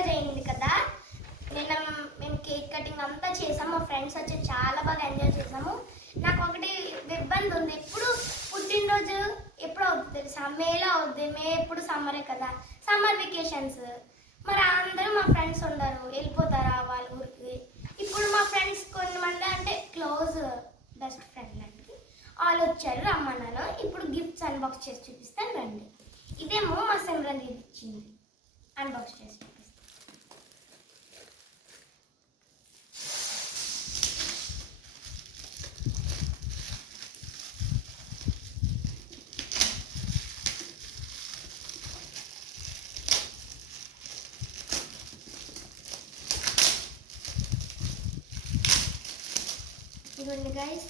పుట్టినరోజు అయింది కదా, నిన్న మేము కేక్ కటింగ్ అంతా చేసాము. మా ఫ్రెండ్స్ వచ్చి చాలా బాగా ఎంజాయ్ చేసాము. నాకు ఒకటి ఇబ్బంది ఉంది, ఎప్పుడు పుట్టినరోజు ఎప్పుడు అవుతుంది తెలుసా? మేలో అవుద్ది. మే ఎప్పుడు సమ్మరే కదా, సమ్మర్ వెకేషన్స్. మరి అందరూ మా ఫ్రెండ్స్ ఉండరు, వెళ్ళిపోతారా వాళ్ళ ఊరికి. ఇప్పుడు మా ఫ్రెండ్స్ కొంతమంది అంటే క్లోజ్ బెస్ట్ ఫ్రెండ్ లాంటివి వాళ్ళు వచ్చారు, రమ్మన్నాను. ఇప్పుడు గిఫ్ట్స్ అన్బాక్స్ చేసి చూపిస్తాను రండి. ఇదేమో మా సిమ్రన్ ఇది ఇచ్చింది, అన్బాక్స్ చేసి చూపిస్తాను. ఇదిగోండి గైస్.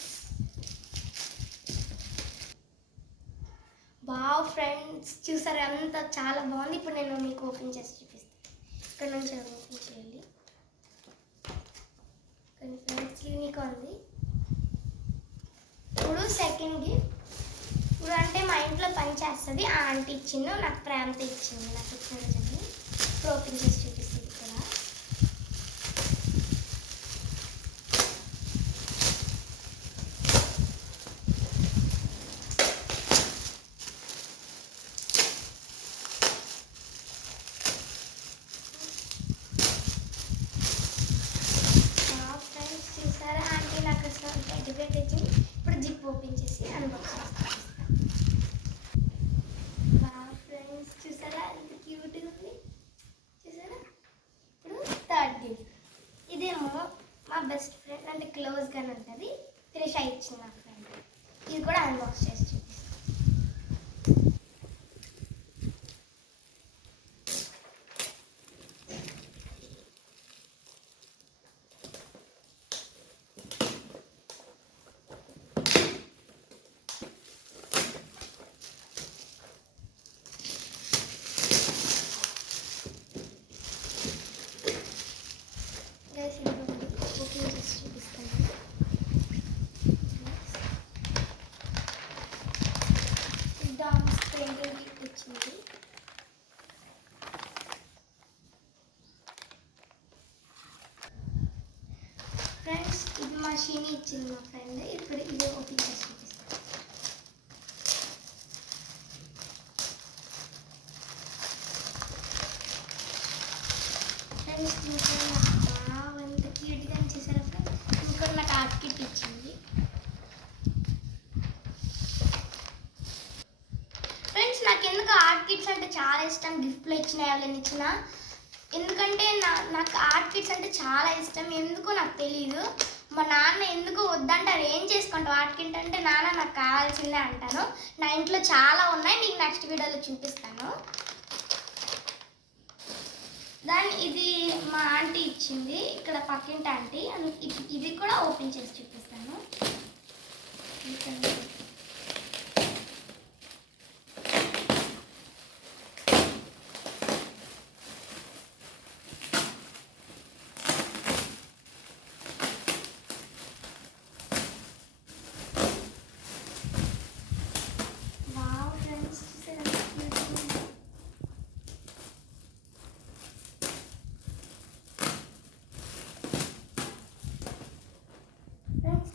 వావ్ ఫ్రెండ్స్, చూసారు అంత చాలా బాగుంది. ఇప్పుడు నేను మీకు ఓపెన్ చేసి చూపిస్తాను. ఇక్కడ నుంచి ఓపెన్ చేయాలి. కానీ ఫ్రెండ్స్ యూనిక్ ఉంది. ఇప్పుడు సెకండ్ గిఫ్ట్. ఇప్పుడు అంటే మా ఇంట్లో పని చేస్తుంది ఆ ఆంటీ ఇచ్చింది, నాకు ప్రేమతో ఇచ్చింది. నాకు ఇచ్చిన రోజు ఇప్పుడు ఓపెన్ చేసి చూపిస్తుంది ఇక్కడ. ఇప్పుడు జిప్ ఓపెన్ చేసి అన్బాక్స్ చేస్తాను. ఫ్రెండ్స్ చూసారా ఎంత క్యూట్గా ఉంది, చూసారా? ఇప్పుడు థర్డ్ గిఫ్ట్. ఇదేమో మా బెస్ట్ ఫ్రెండ్ అంటే క్లోజ్గానే ఉంటుంది, త్రిష ఇచ్చింది మా ఫ్రెండ్. ఇది కూడా అన్బాక్స్ చేసి చూపిస్తాను. ఫ్రెండ్స్ ఇది మా షీని ఇచ్చింది మా ఫ్రెండ్. ఇప్పుడు ఇది ఓపెన్ చేసి చూపిస్తాను. ఫ్రెండ్స్ ఎంత క్యూట్గా చేశారు ఫ్రెండ్స్. ఇంకోటి నాకు ఆర్ట్ కిట్ ఇచ్చింది. ఫ్రెండ్స్ నాకు ఎందుకు ఆర్ట్ కిట్స్ అంటే చాలా ఇష్టం. గిఫ్ట్లు ఇచ్చిన వాళ్ళని ఇచ్చిన, ఎందుకంటే నాకు ఆర్ట్ కిట్స్ అంటే చాలా ఇష్టం. ఎందుకో నాకు తెలీదు. మా నాన్న ఎందుకు వద్దంటారు, ఏం చేసుకుంటావు ఆర్ట్ కిట్ అంటే, నాన్న నాకు కావాల్సిందే అంటాను. నా ఇంట్లో చాలా ఉన్నాయి, మీకు నెక్స్ట్ వీడియోలో చూపిస్తాను. ఇది మా ఆంటీ ఇచ్చింది, ఇక్కడ పక్కింటి ఆంటీ. ఇది కూడా ఓపెన్ చేసి చూపిస్తాను.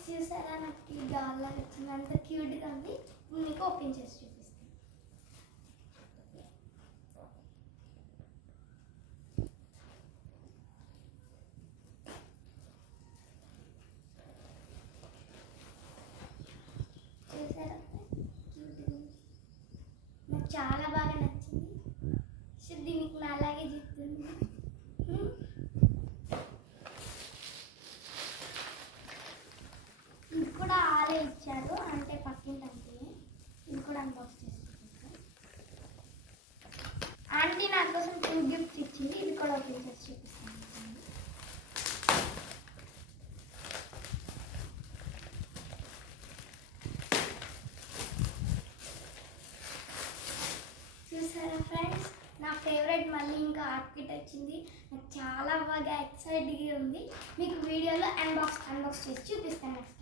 చూసారా నాకు ఈ డాల్ లాగా వచ్చింది, అంత క్యూట్గా ఉంది. మీకు ఓపెన్ చేసి చూపిస్తాను. చూసారా క్యూట్గా ఉంది, నాకు చాలా బాగా నచ్చింది. సో దీనికి నా అలాగే చెప్తుంది. ఇది కూడా ఆలే ఇచ్చారు అంటే పక్కింటి. ఇది కూడా అన్బాక్స్ చేసి చూపిస్తాను. ఆంటీ నా కోసం 2 గిఫ్ట్స్ ఇచ్చింది, ఇది కూడా ఓపెన్ చేసి చూపిస్తాను. చూసారా ఫ్రెండ్స్, నా ఫేవరెట్ మళ్ళీ ఇంకా ఆర్ట్ కిట్ వచ్చింది. నాకు చాలా బాగా ఎక్సైట్గా ఉంది. మీకు వీడియోలో అన్బాక్స్ చేసి చూపిస్తాను నెక్స్ట్ వీడియో.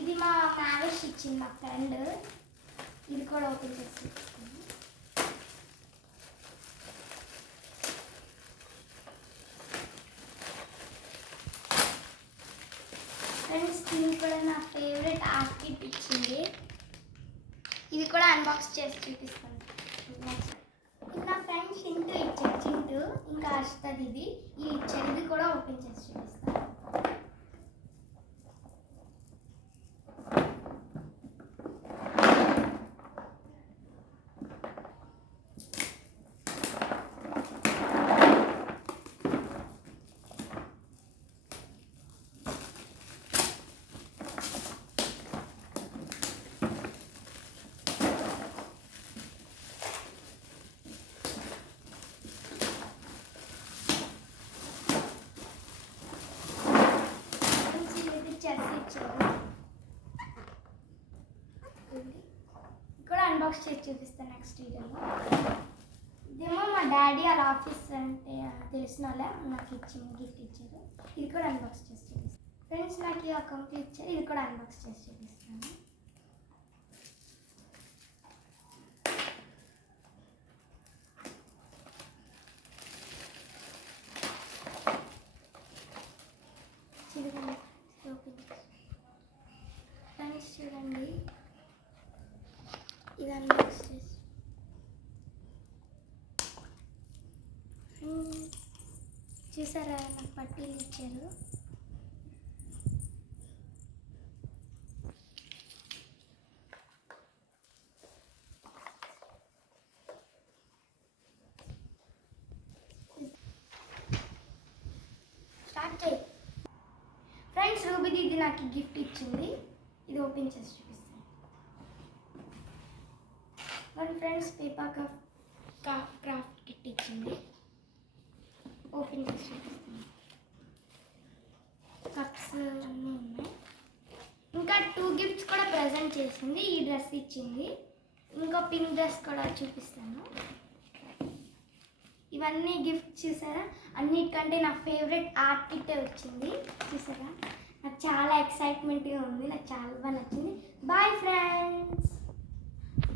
ఇది మా మ్యారేజ్ ఇచ్చింది మా ఫ్రెండ్. ఇది కూడా ఓపెన్ చేసి చూపిస్తాను. ఇది కూడా అన్బాక్స్ చేసి చూపిస్తాను. నెక్స్ట్ ఇది నా ఫ్రెండ్ చింటూ ఇచ్చాడు. చింటూ ఇంకా అర్షితది ఇది ఇచ్చాడు. ఇది కూడా ఓపెన్ చేసి చూపిస్తాను. కూడా అన్బాక్స్ చేసి చూపిస్తాను నెక్స్ట్ వీడియోలో. ఇదేమో మా డాడీ వాళ్ళ ఆఫీస్ అంటే తెలిసిన వాళ్ళే నాకు గిఫ్ట్ ఇచ్చారు. ఇది కూడా అన్బాక్స్ చేసి చూపిస్తాను. ఫ్రెండ్స్ నాకు ఇక కంప్లీట్ ఇచ్చారు. ఇది కూడా అన్బాక్స్ చేసి చూపిస్తాను. ఫ్రెండ్స్ చూడండి ఇది అన్బాక్స్ చేసి చూసారా నాకు పట్టీలు ఇచ్చారు. స్టార్ట్ చేయి. ఫ్రెండ్స్ రూబీ దీది నాకు గిఫ్ట్ ఇచ్చింది. ఇది ఓపెన్ చేసి చూపిస్తాను. మన ఫ్రెండ్స్ పేపర్ క్రాఫ్ట్ కిట్ ఇచ్చింది. ఓపెన్ చేసి చూపిస్తాను. కప్స్ అన్నీ ఉన్నాయి. ఇంకా 2 గిఫ్ట్స్ కూడా ప్రజెంట్ చేసింది. ఈ డ్రెస్ ఇచ్చింది. ఇంకా పింక్ డ్రెస్ కూడా చూపిస్తాను. ఇవన్నీ గిఫ్ట్ చూసారా. అన్నిటికంటే నా ఫేవరెట్ ఆర్ట్ కిట్టే వచ్చింది. చూసారా నాకు చాలా ఎక్సైట్మెంట్గా ఉంది. నాకు చాలా బాగా నచ్చింది. Bye friends.